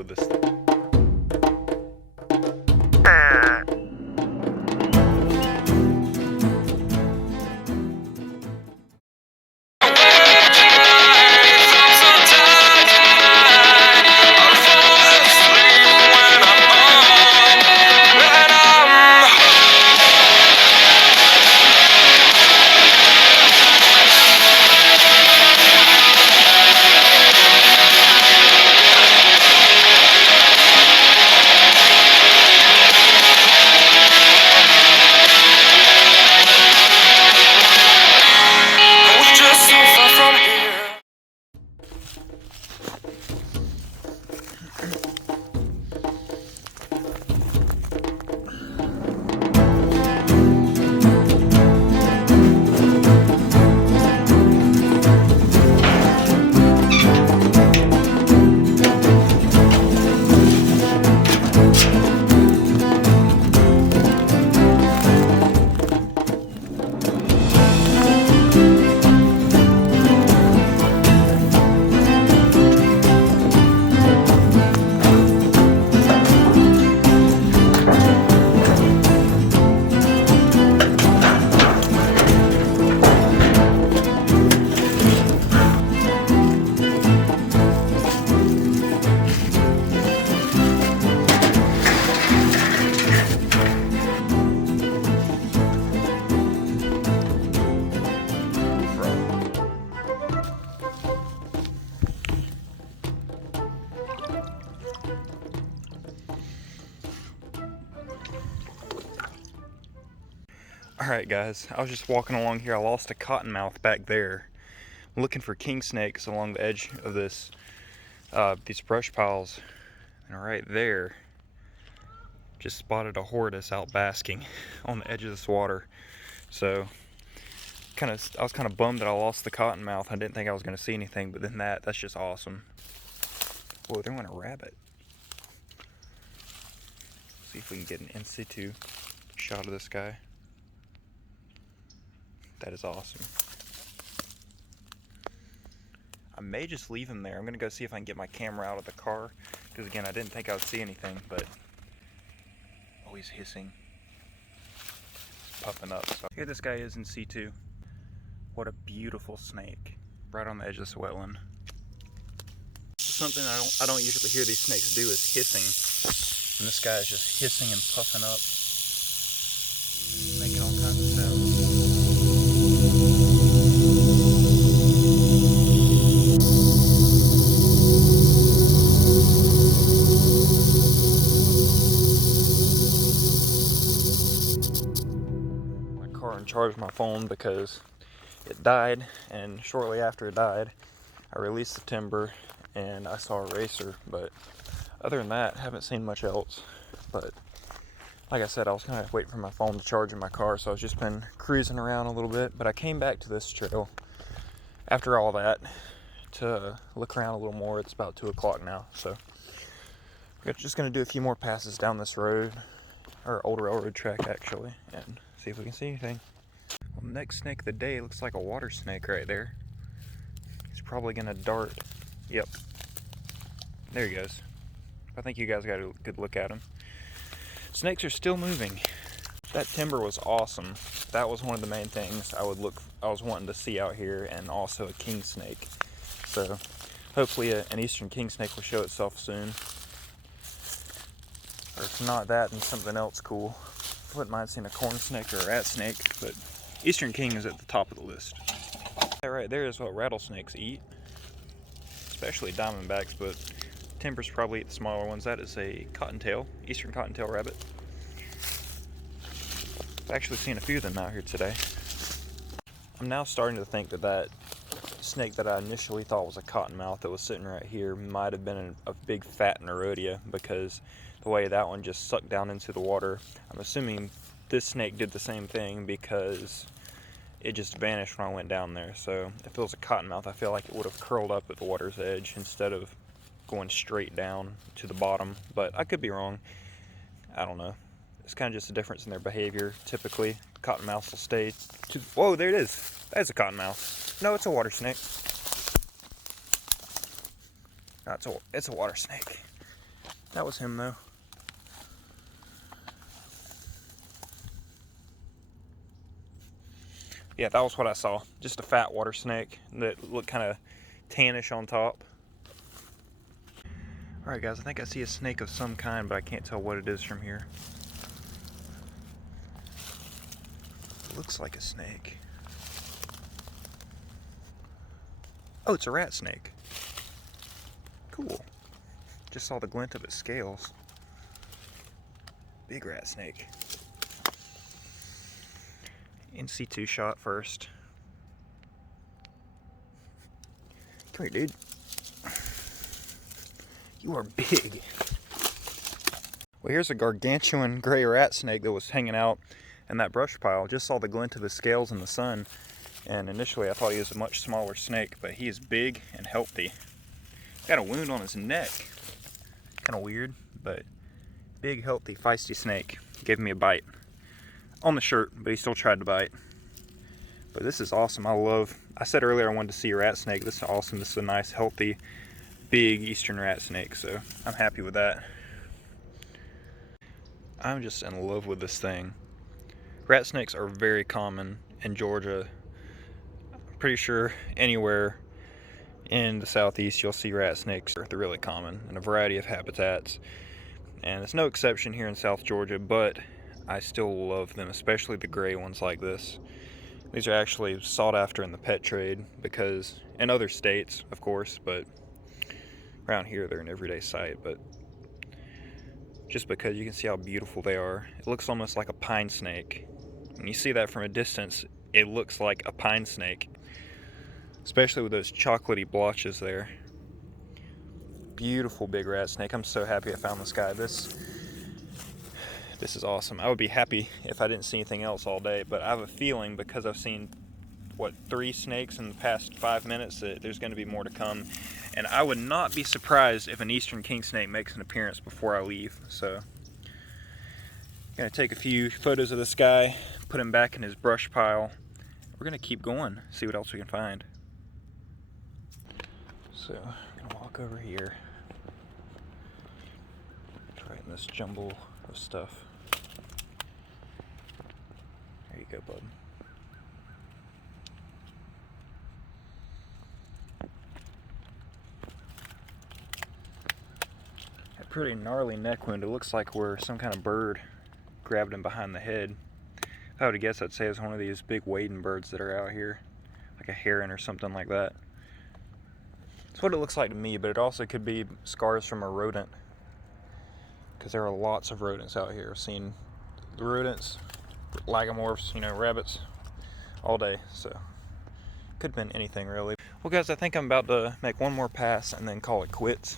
with this thing. Alright guys, I was just walking along here. I lost a cottonmouth back there. I'm looking for king snakes along the edge of this these brush piles. And right there, just spotted a hortus out basking on the edge of this water. So I was kind of bummed that I lost the cottonmouth. I didn't think I was going to see anything, but then that's just awesome. Whoa, there went a rabbit. See if we can get an in situ shot of this guy. That is awesome. I may just leave him there. I'm gonna go see if I can get my camera out of the car, because again, I didn't think I would see anything, but oh, he's hissing. He's puffing up. So here this guy is in situ. What a beautiful snake, right on the edge of this wetland. Something I don't usually hear these snakes do is hissing, and this guy is just hissing and puffing up, making all kinds of sounds. And charged my phone because it died, and shortly after it died I released the timber and I saw a racer, but other than that I haven't seen much else. But like I said, I was kind of waiting for my phone to charge in my car, so I've just been cruising around a little bit. But I came back to this trail after all that to look around a little more. It's about 2 o'clock now, so we're just going to do a few more passes down this road, or old railroad track actually, and see if we can see anything. Well, next snake of the day looks like a water snake right there. He's probably gonna dart. Yep, there he goes. I think you guys got a good look at him. Snakes are still moving. That timber was awesome. That was one of the main things I was wanting to see out here, and also a king snake. So hopefully an eastern king snake will show itself soon. Or if not that, then something else cool. I wouldn't mind seeing a corn snake or a rat snake, but eastern king is at the top of the list. That right there is what rattlesnakes eat, especially diamondbacks, but timbers probably eat the smaller ones. That is a cottontail, eastern cottontail rabbit. I've actually seen a few of them out here today. I'm now starting to think that snake that I initially thought was a cottonmouth that was sitting right here might have been a big fat Nerodia, because the way that one just sucked down into the water. I'm assuming this snake did the same thing, because it just vanished when I went down there. So if it was a cottonmouth, I feel like it would have curled up at the water's edge instead of going straight down to the bottom. But I could be wrong. I don't know. It's kind of just a difference in their behavior. Typically, cottonmouths will stay to... Whoa, there it is. That's a cottonmouth. No, it's a water snake. No, it's a water snake. That was him though. Yeah, that was what I saw. Just a fat water snake that looked kind of tannish on top. Alright guys, I think I see a snake of some kind, but I can't tell what it is from here. It looks like a snake. Oh, it's a rat snake. Cool. Just saw the glint of its scales. Big rat snake. In situ shot first. Come here, dude. You are big. Well, here's a gargantuan gray rat snake that was hanging out in that brush pile. Just saw the glint of his scales in the sun, and initially I thought he was a much smaller snake, but he is big and healthy. Got a wound on his neck. Kind of weird, but big, healthy, feisty snake. Gave me a bite on the shirt, but he still tried to bite. But this is awesome. I said earlier I wanted to see a rat snake. This is awesome. This is a nice, healthy, big eastern rat snake, so I'm happy with that. I'm just in love with this thing. Rat snakes are very common in Georgia. I'm pretty sure anywhere in the southeast you'll see rat snakes. They're really common in a variety of habitats, and it's no exception here in South Georgia, but I still love them, especially the gray ones like this. These are actually sought after in the pet trade, because in other states of course, but around here they're an everyday sight. But just because you can see how beautiful they are. It looks almost like a pine snake. When you see that from a distance, it looks like a pine snake, especially with those chocolatey blotches there. Beautiful big rat snake. I'm so happy I found this guy. This is awesome. I would be happy if I didn't see anything else all day, but I have a feeling, because I've seen, what, 3 snakes in the past 5 minutes, that there's going to be more to come. And I would not be surprised if an eastern king snake makes an appearance before I leave. So I'm going to take a few photos of this guy, put him back in his brush pile. We're going to keep going, see what else we can find. So I'm going to walk over here, right in this jumble of stuff. There you go, bud. Pretty gnarly neck wound. It looks like where some kind of bird grabbed him behind the head. If I would guess, I'd say it's one of these big wading birds that are out here, like a heron or something like that. That's what it looks like to me, but it also could be scars from a rodent, because there are lots of rodents out here. I've seen the rodents, lagomorphs, rabbits, all day, so could have been anything really. Well guys, I think I'm about to make one more pass and then call it quits.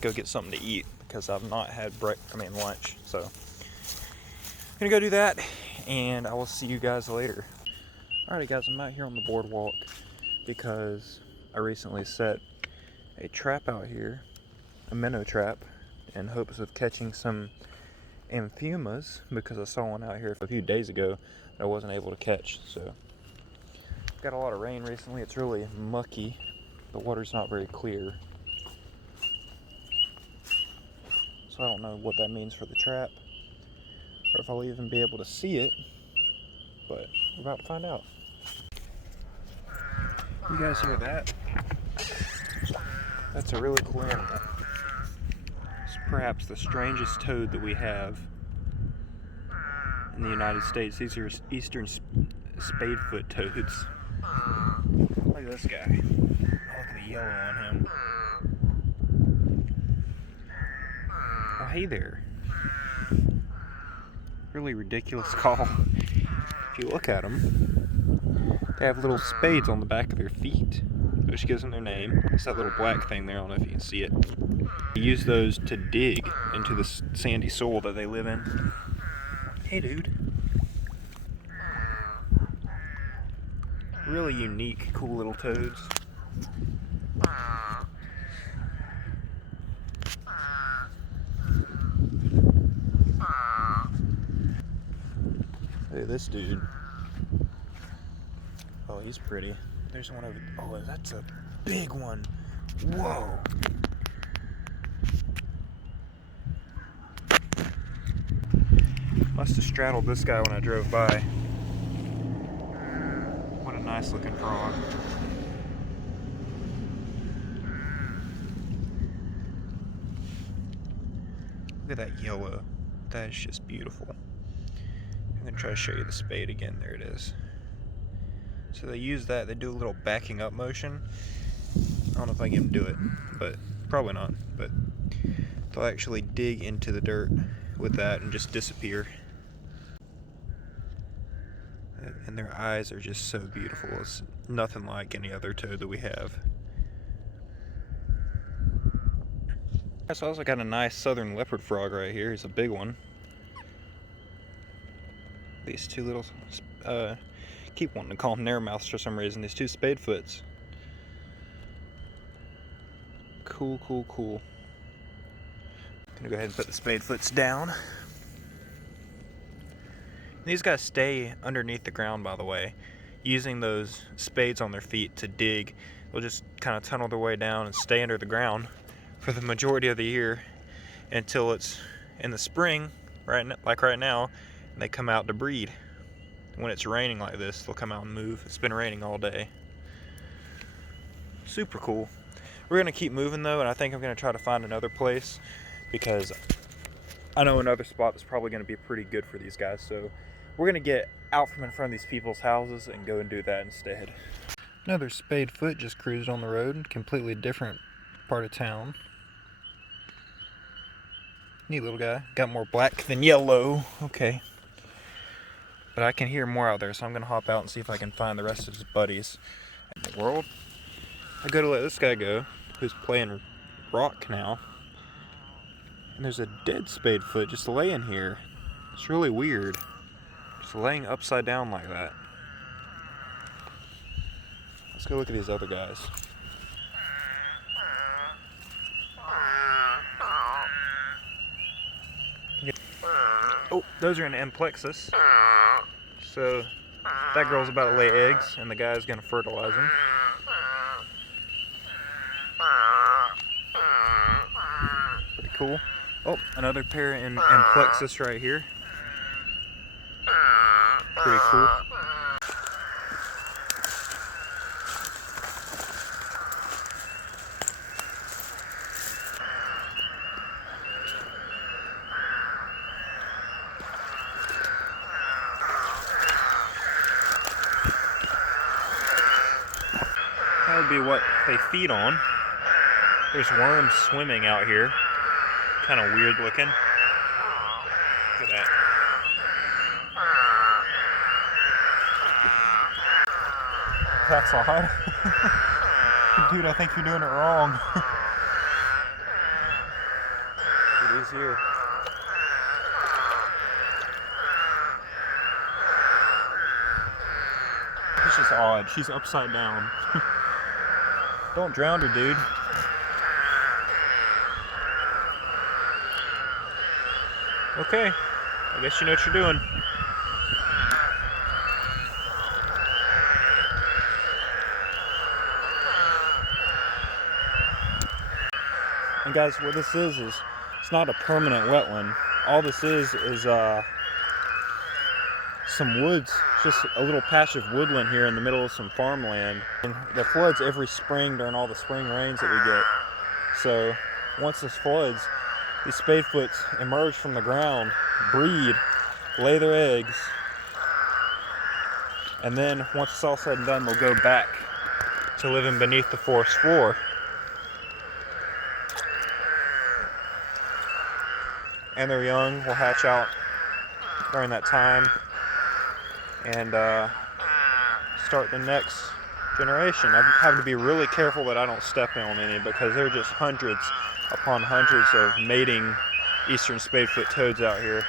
Go get something to eat, because I've not had lunch. So I'm gonna go do that, and I will see you guys later. Alrighty guys, I'm out here on the boardwalk because I recently set a trap out here, a minnow trap, in hopes of catching some amphiumas, because I saw one out here a few days ago that I wasn't able to catch. So got a lot of rain recently. It's really mucky. The water's not very clear. So I don't know what that means for the trap, or if I'll even be able to see it, but we're about to find out. You guys hear that? That's a really cool animal. It's perhaps the strangest toad that we have in the United States. These are eastern spadefoot toads. Look at this guy. Look at the yellow on him. Oh, hey there. Really ridiculous call. If you look at them, they have little spades on the back of their feet, which gives them their name. It's that little black thing there. I don't know if you can see it. They use those to dig into the sandy soil that they live in. Hey, dude. Really unique, cool little toads. Hey, this dude. Oh, he's pretty. There's one over. Oh, that's a big one. Whoa. Must have straddled this guy when I drove by. What a nice looking frog. Look at that yellow. That is just beautiful. I'm going to try to show you the spade again. There it is. So they use that. They do a little backing up motion. I don't know if I can get them to do it, but probably not. But they'll actually dig into the dirt with that and just disappear. And their eyes are just so beautiful. It's nothing like any other toad that we have. So I also got a nice southern leopard frog right here. He's a big one. These two little, keep wanting to call them narrowmouths for some reason. These two spadefoots. Cool, cool, cool. Gonna go ahead and put the spadefoots down. These guys stay underneath the ground, by the way, using those spades on their feet to dig. They'll just kind of tunnel their way down and stay under the ground for the majority of the year until it's in the spring, like right now, and they come out to breed. When it's raining like this, they'll come out and move. It's been raining all day. Super cool. We're gonna keep moving though, and I think I'm gonna try to find another place because I know another spot that's probably gonna be pretty good for these guys. So we're gonna get out from in front of these people's houses and go and do that instead. Another spadefoot just cruised on the road, completely different part of town. Neat little guy. Got more black than yellow. Okay. But I can hear more out there, so I'm gonna hop out and see if I can find the rest of his buddies. In the world, I go to let this guy go, who's playing rock now. And there's a dead spadefoot just laying here. It's really weird. Just laying upside down like that. Let's go look at these other guys. Oh, those are in amplexus. So that girl's about to lay eggs, and the guy's gonna fertilize them. Pretty cool. Oh, another pair in amplexus right here. Pretty cool. That would be what they feed on. There's worms swimming out here. Kind of weird looking. Look at that. That's odd. Dude, I think you're doing it wrong. It is here. It's just odd. She's upside down. Don't drown her, dude. Okay. I guess you know what you're doing. And guys, what this is it's not a permanent wetland. All this is some woods, just a little patch of woodland here in the middle of some farmland. And that floods every spring during all the spring rains that we get. So once this floods, these spadefoots emerge from the ground, breed, lay their eggs, and then once it's all said and done, they'll go back to living beneath the forest floor. And their young will hatch out during that time and start the next generation. I'm having to be really careful that I don't step on any because there are just hundreds upon hundreds of mating eastern spadefoot toads out here.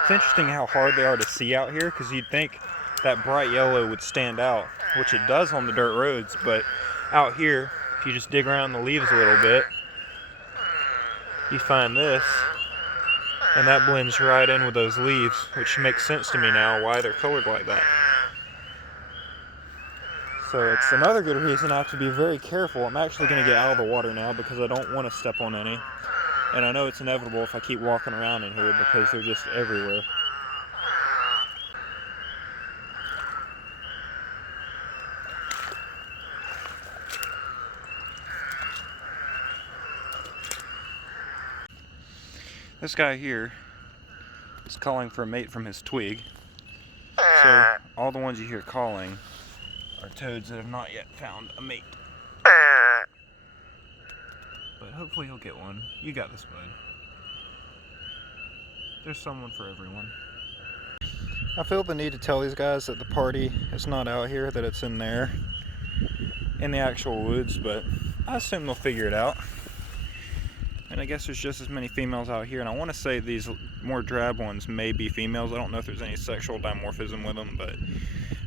It's interesting how hard they are to see out here because you'd think that bright yellow would stand out, which it does on the dirt roads, but out here, if you just dig around the leaves a little bit, you find this. And that blends right in with those leaves, which makes sense to me now why they're colored like that. So it's another good reason I have to be very careful. I'm actually going to get out of the water now because I don't want to step on any. And I know it's inevitable if I keep walking around in here because they're just everywhere. This guy here is calling for a mate from his twig. So all the ones you hear calling are toads that have not yet found a mate. But hopefully he'll get one. You got this, bud. There's someone for everyone. I feel the need to tell these guys that the party is not out here, that it's in there, in the actual woods, but I assume they'll figure it out. And I guess there's just as many females out here, and I want to say these more drab ones may be females. I don't know if there's any sexual dimorphism with them, but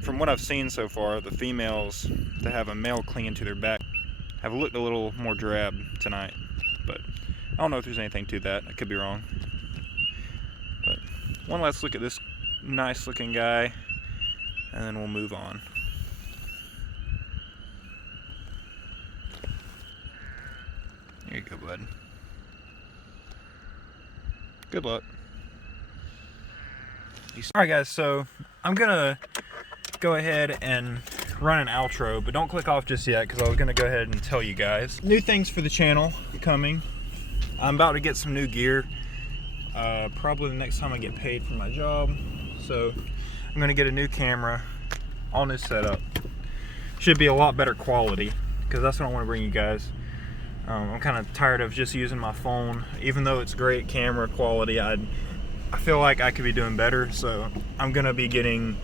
from what I've seen so far, the females that have a male clinging to their back have looked a little more drab tonight, but I don't know if there's anything to that. I could be wrong. But one last look at this nice looking guy, and then we'll move on. There you go, bud. Good luck. Alright guys, so I'm gonna go ahead and run an outro, but don't click off just yet because I was gonna go ahead and tell you guys new things for the channel coming. I'm about to get some new gear, probably the next time I get paid for my job. So I'm gonna get a new camera, all new setup. Should be a lot better quality because that's what I want to bring you guys. I'm kind of tired of just using my phone, even though it's great camera quality. I feel like I could be doing better, so I'm gonna be getting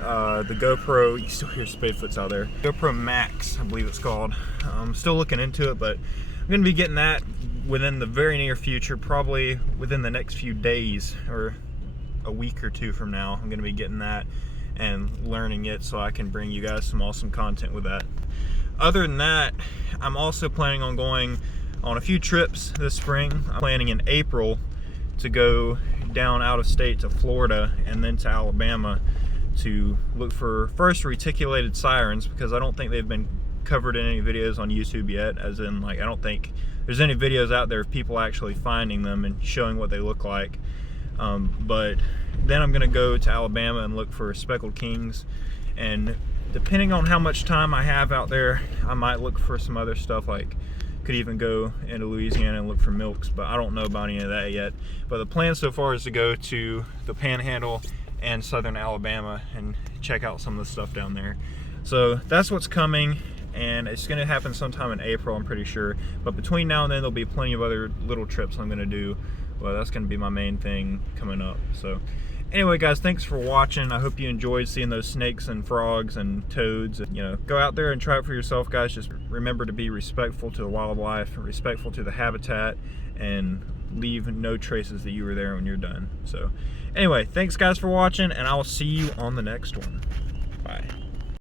the GoPro. You still hear Spadefoot's out there. GoPro Max, I believe it's called. I'm still looking into it, but I'm gonna be getting that within the very near future, probably within the next few days or a week or two from now. I'm gonna be getting that and learning it so I can bring you guys some awesome content with that. Other than that, I'm also planning on going on a few trips this spring. I'm planning in April to go down out of state to Florida and then to Alabama to look for first reticulated sirens, because I don't think they've been covered in any videos on YouTube yet, as in, like, I don't think there's any videos out there of people actually finding them and showing what they look like. But then I'm gonna go to Alabama and look for speckled kings, and depending on how much time I have out there, I might look for some other stuff, like could even go into Louisiana and look for milks, but I don't know about any of that yet. But the plan so far is to go to the Panhandle and southern Alabama and check out some of the stuff down there. So that's what's coming, and it's gonna happen sometime in April, I'm pretty sure. But between now and then, there'll be plenty of other little trips I'm gonna do. Well, that's gonna be my main thing coming up. So anyway guys, thanks for watching. I hope you enjoyed seeing those snakes and frogs and toads. You know, go out there and try it for yourself, guys. Just remember to be respectful to the wildlife, respectful to the habitat, and leave no traces that you were there when you're done. So anyway, thanks guys for watching, and I will see you on the next one. Bye.